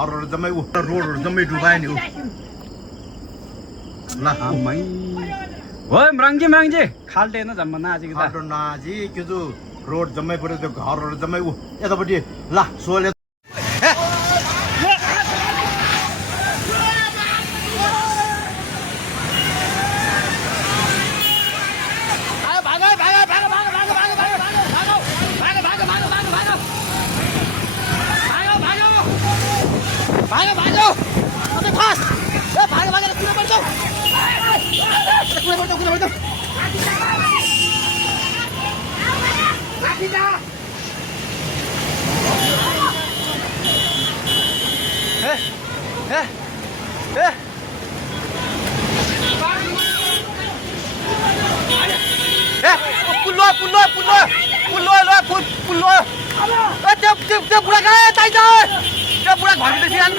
घरहरु जम्मै रोडहरु जम्मै डुबायो नि ल आमै ओए मराङ्जी खाल्टे न जम्मा नाजिक दा खाल्टो नाजी के जो रोड जम्मै पऱ्यो त्यो घरहरु जम्मै यतापट्टि ल सोले भागो अबे फास्ट ए भागो कुना पर्छ पुल्लो त्यो बुढा कहाँ ताइ त्यो बुढा घरभित्र सिरान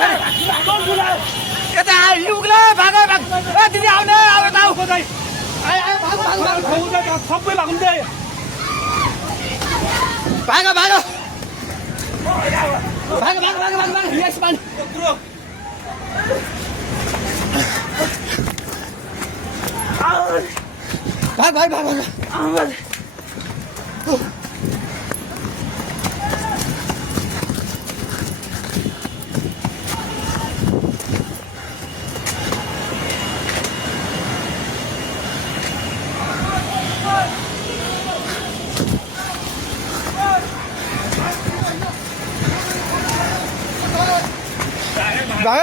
यता युगले भागो ए दिदी आउने अब दाउ खोदै सबै भाग्दै भागो यस पानी भाग भागे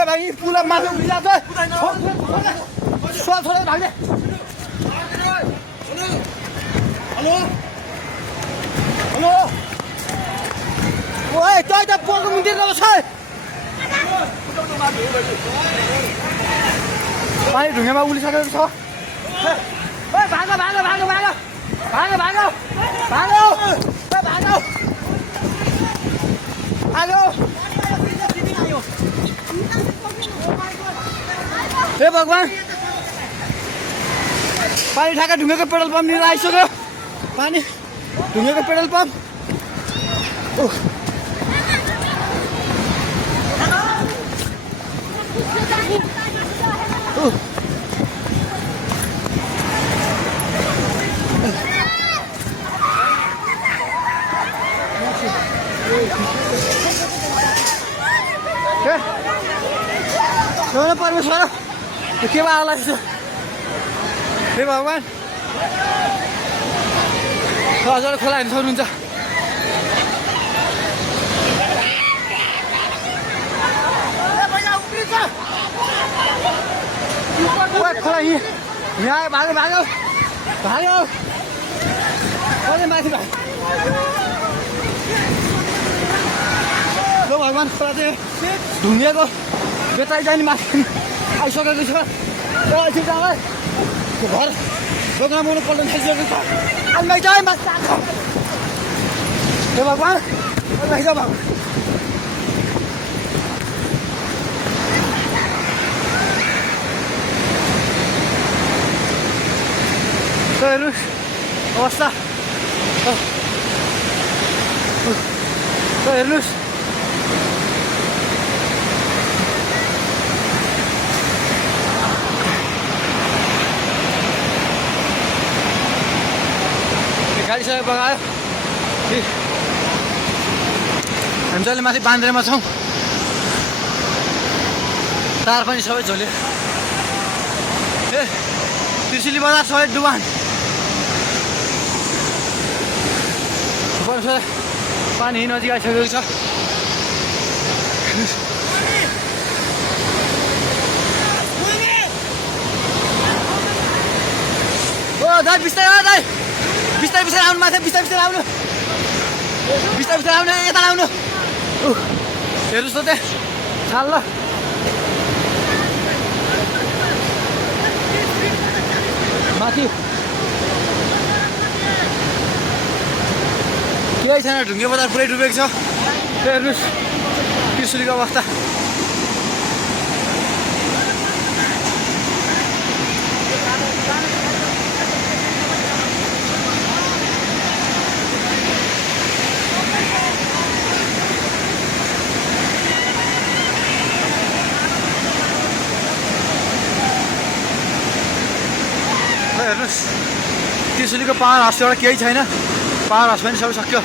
भाई पुला माथि उभिला छ छोडे भाग्ने हेलो ओए तै त पोको मुन्तिर गएको छ पानी ढुङ्गामा उलिसकेको छ ओए भागो हे भगवान पानी ठाका ढुङ्गेको पेट्रोल पम्प लिएर आइसक्यो पानी ढुङ्गेको पेट्रोल पम्प परमेश्वर के होला हे भगवान हजुर खोला हेर्नु सक्नुहुन्छ खोला यहाँ भागो माथि भगवान खोला चाहिँ ढुङ्गेको बेताइ जाने माथि आइसकेको छ घर दोकान बनाउनु पल्ट थालिसकेको छ अलमाइ चाहिँ माथि आएको हे भगवान हेर्नुहोस् अवस्था हेर्नुहोस् गाडी सबै बगायो हामी जहिले माथि बान्द्रेमा छौँ तार पनि सबै झोल्यो ए त्रिशुली बजार सबै डुबान पानी नजिक आइसकेको छ ओ दाइ बिस्तारै आउनु माथि बिस्तारै आउनु यता आउनु हेर्नुहोस् त त्यहाँ छाल ल माथि केही छैन ढुङ्गे बजार पुरै डुबेको छ हेर्नुहोस् त्रिशुलीको अवस्था हेर्नुहोस् त्रिशुलीको पावर हाउस एउटा केही छैन पावर हाउस पनि सबै सक्यो